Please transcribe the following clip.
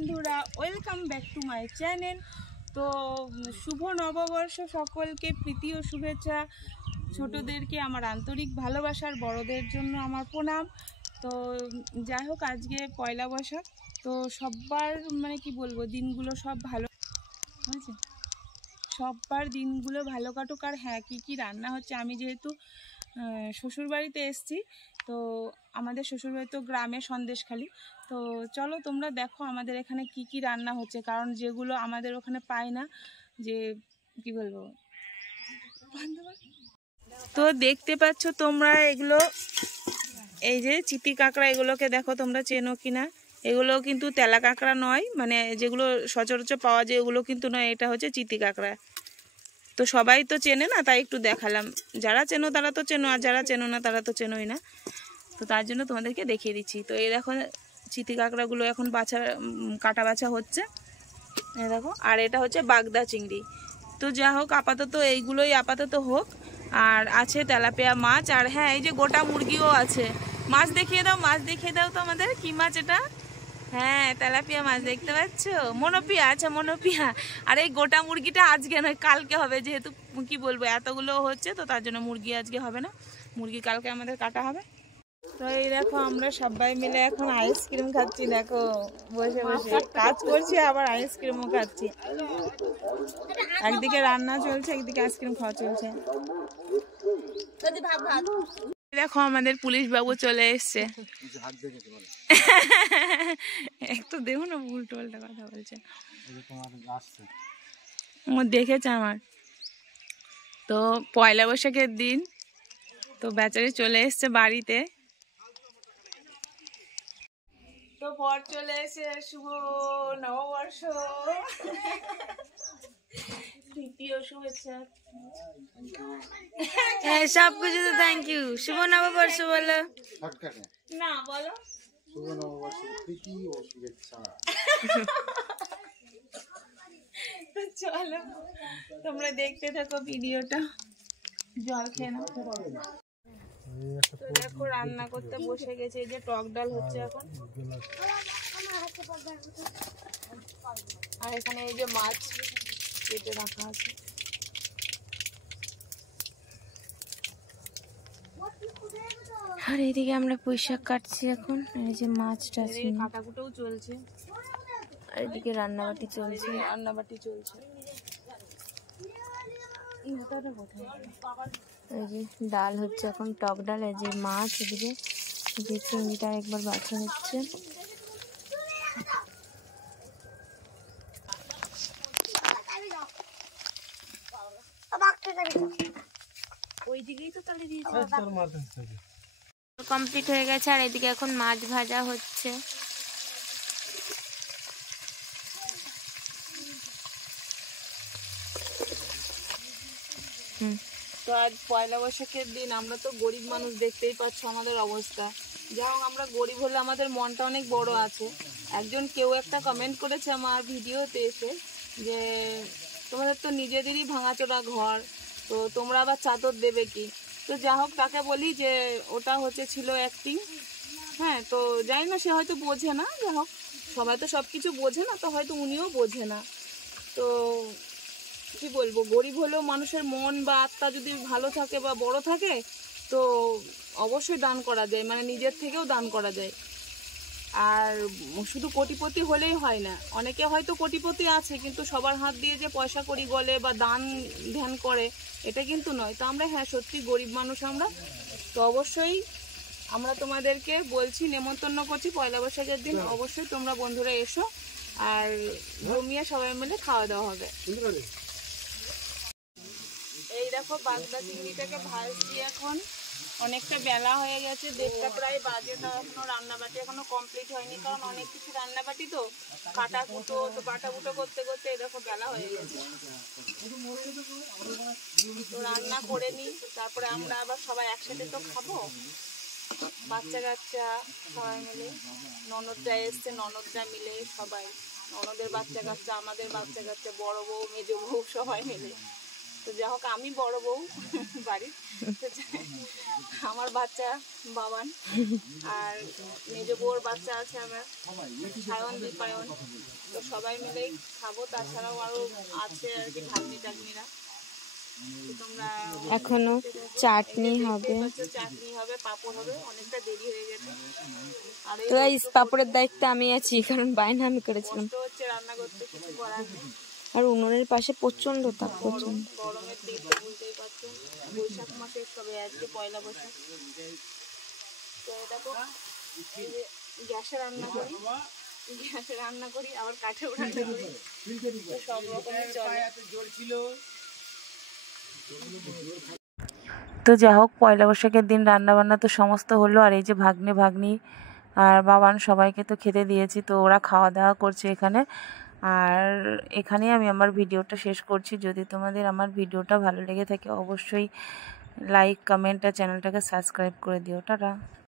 বন্ধুরা, welcome back to my channel. তো শুভ নববর্ষ, সকলকে প্রীতি ও শুভেচ্ছা। ছোটদেরকে আমার আন্তরিক ভালোবাসার, বড়দের জন্য আমার প্রণাম। তো যাই হোক, আজকে পয়লা বৈশাখ। তো সবার মানে কি বলবো, দিনগুলো সব ভালো হয়েছে, সবার দিনগুলো ভালো কাটুক। আর হ্যাঁ, কী রান্না হচ্ছে, আমি যেহেতু শ্বশুরবাড়িতে এসছি, তো আমাদের শ্বশুরবাড়ি তো গ্রামে সন্দেশখালি। তো চলো তোমরা দেখো আমাদের এখানে কি রান্না হচ্ছে, কারণ যেগুলো আমাদের ওখানে পায় না, যে কি বলবো। তো দেখতে পাচ্ছ তোমরা এগুলো, এই যে চিতি কাঁকড়া, এগুলোকে দেখো তোমরা চেনো কিনা। এগুলো কিন্তু তেলা কাঁকড়া নয়, মানে যেগুলো সচরাচর পাওয়া যায় ওগুলো কিন্তু নয়, এটা হচ্ছে চিতি কাঁকড়া। তো সবাই তো চেনে না, তাই একটু দেখালাম। যারা চেনো তারা তো চেনো, আর যারা চেনো না তারা তো চেনোই না। তো তার জন্য তোমাদেরকে দেখিয়ে দিচ্ছি। তো এই দেখো চিতি কাঁকড়াগুলো এখন কাটা বাছা হচ্ছে, এই দেখো। আর এটা হচ্ছে বাগদা চিংড়ি। তো যা হোক, আপাতত এইগুলোই আপাতত হোক। আর আছে তেলাপিয়া মাছ, আর হ্যাঁ, এই যে গোটা মুরগিও আছে। মাছ দেখিয়ে দাও, মাছ দেখিয়ে দাও তো আমাদের। কি মাছ এটা? হ্যাঁ, তেলাপিয়া মাছ দেখতে পাচ্ছ, মনোপিয়া। আচ্ছা, মনোপিয়া। আর এই গোটা মুরগিটা আজকে নয়, কালকে হবে, যেহেতু কি বলবো এতগুলো হচ্ছে, তো তার জন্য মুরগি আজকে হবে না, মুরগি কালকে আমাদের কাটা হবে। তো এই দেখো, আমরা সবাই মিলে এখন আইসক্রিম খাচ্ছি। দেখো, বসে বসে কাজ করছি, আবার আইসক্রিমও খাচ্ছি। একদিকে রান্না চলছে, একদিকে আইসক্রিম খাওয়া চলছে। দেখো, আমাদের পুলিশ বাবু চলে এসছে। একটু দেখো না, উল্টো পাল্টা কথা বলছে, দেখেছে আমার। তো পয়লা বৈশাখের দিন, তো বেচারি চলে এসছে বাড়িতে। তো পর চলে এসে শুভ নববর্ষ, তৃতীয় শুভেচ্ছা। হ্যাঁ, সব কিছু তো থ্যাংক ইউ। শুভ নববর্ষ বলো না, বলো শুভ নববর্ষ, তৃতীয় শুভেচ্ছা। চলো তোমরা দেখতে থাকো ভিডিওটা, জল খেয়ে নাও। তো দেখো, রান্না করতে বসে গেছে। এই যে টক ডাল হচ্ছে এখন, আর এখানে এই যে মাছ কেটে রাখা আছে। আর এইদিকে আমরা পুঁইশাক কাটছি এখন। এই যে মাছটা কাটাকুটোও চলছে, আর এদিকে রান্নাবাটি চলছে। রান্নাবাটি চলছে। এই যে ডাল হচ্ছে এখন, টক ডাল। এই যে মাছ, এদিকে যে চিংড়িটা একবার বাছা হচ্ছে। কমপ্লিট হয়ে গেছে, আর এদিকে এখন মাছ ভাজা হচ্ছে। তো আজ পয়লা বৈশাখের দিন, আমরা তো গরিব মানুষ, দেখতেই পাচ্ছ আমাদের অবস্থা। যা হোক, আমরা গরিব হলে আমাদের মনটা অনেক বড় আছে। কেউ একটা কমেন্ট করেছে আমার ভিডিওতে এসে, যে তোমাদের তো নিজেদেরই ভাঙাচোরা ঘর, তো তোমরা আবার চাদর দেবে কি। তো যা হোক, তাকে বলি যে ওটা ছিল অ্যাক্টিং। হ্যাঁ, তো জানি না, সে হয়তো বোঝে না। যা হোক, সবাই তো সব কিছু বোঝে না, তো হয়তো উনিও বোঝে না। তো কি বলবো, গরিব হলেও মানুষের মন বা আত্মা যদি ভালো থাকে বা বড় থাকে, তো অবশ্যই দান করা যায়, মানে নিজের থেকেও দান করা যায়। আর শুধু কোটিপতি হলেই হয় না, অনেকে হয়তো কোটিপতি আছে, কিন্তু সবার হাত দিয়ে যে পয়সা কড়ি গলে বা দান ধ্যান করে, এটা কিন্তু নয়। তো আমরা, হ্যাঁ, সত্যি গরিব মানুষ আমরা। তো অবশ্যই আমরা তোমাদেরকে বলছি, নেমন্তন্ন করছি পয়লা বৈশাখের দিন। অবশ্যই তোমরা বন্ধুরা এসো, আর জমিয়ে সবাই মিলে খাওয়া দাওয়া হবে। এই দেখো, বাগদা চিংড়িটাকে ভাজছি এখন। অনেকটা বেলা হয়ে গেছে, 1:30 প্রায় বাজে, তা এখনো রান্নাবাটি এখনো কমপ্লিট হয়নি, কারণ অনেক কিছু রান্নাবাটি তো কাটাকুটো, তো বাটাকুটো করতে করতে এই দেখো বেলা হয়ে গেছে। তো রান্না করে নিই, তারপরে আমরা আবার সবাই একসাথে তো খাবো, বাচ্চা কাচ্চা সবাই মিলে। ননদরা এসছে, ননদরা মিলে সবাই, ননদের বাচ্চা কাচ্চা, আমাদের বাচ্চা কাচ্চা, বড় বউ, মেজো বউ, সবাই মিলে। তো যাই হোক আমি বড় বউ বাড়ির, তো আমার বাচ্চা বাবান, আর মেজ বউর বাচ্চা আছে আমার সায়ন দীপায়ন, তো সবাই মিলেই খাবো। তাছাড়াও আরো আছে আর কি ভাগ্নি টাগ্নিরা। তো তোমরা এখনো চাটনি হবে। চাটনি হবে, পাঁপড় হবে, অনেকটা দেরি হয়ে গেছে। আর তো এই পাপড়ের দায়িত্বে আমি আছি, কারণ বায়না আমি করেছিলাম। কষ্ট হচ্ছে রান্না করতে, কিছু করার নেই। আর উনুনের পাশে প্রচন্ড তাপ, প্রচন্ড গরমের দিন তো বুঝতেই পারছো, বৈশাখ মাসে সবে আজকে পয়লা বৈশাখ। তো দেখো এই যে গ্যাসে রান্না করি, আবার কাঠেও রান্না করি, তো সব রকমই চলে। তো যাই হোক, পয়লা বৈশাখের দিন রান্নাবান্না তো সমস্ত হলো। আর এই যে ভাগ্নি আর বাবান সবাইকে তো খেতে দিয়েছি, তো ওরা খাওয়া দাওয়া করছে এখানে। আর এখানেই আমি আমার ভিডিওটা শেষ করছি। যদি তোমাদের আমার ভিডিওটা ভালো লেগে থাকে অবশ্যই লাইক, কমেন্ট আর চ্যানেলটাকে সাবস্ক্রাইব করে দিও। টাটা।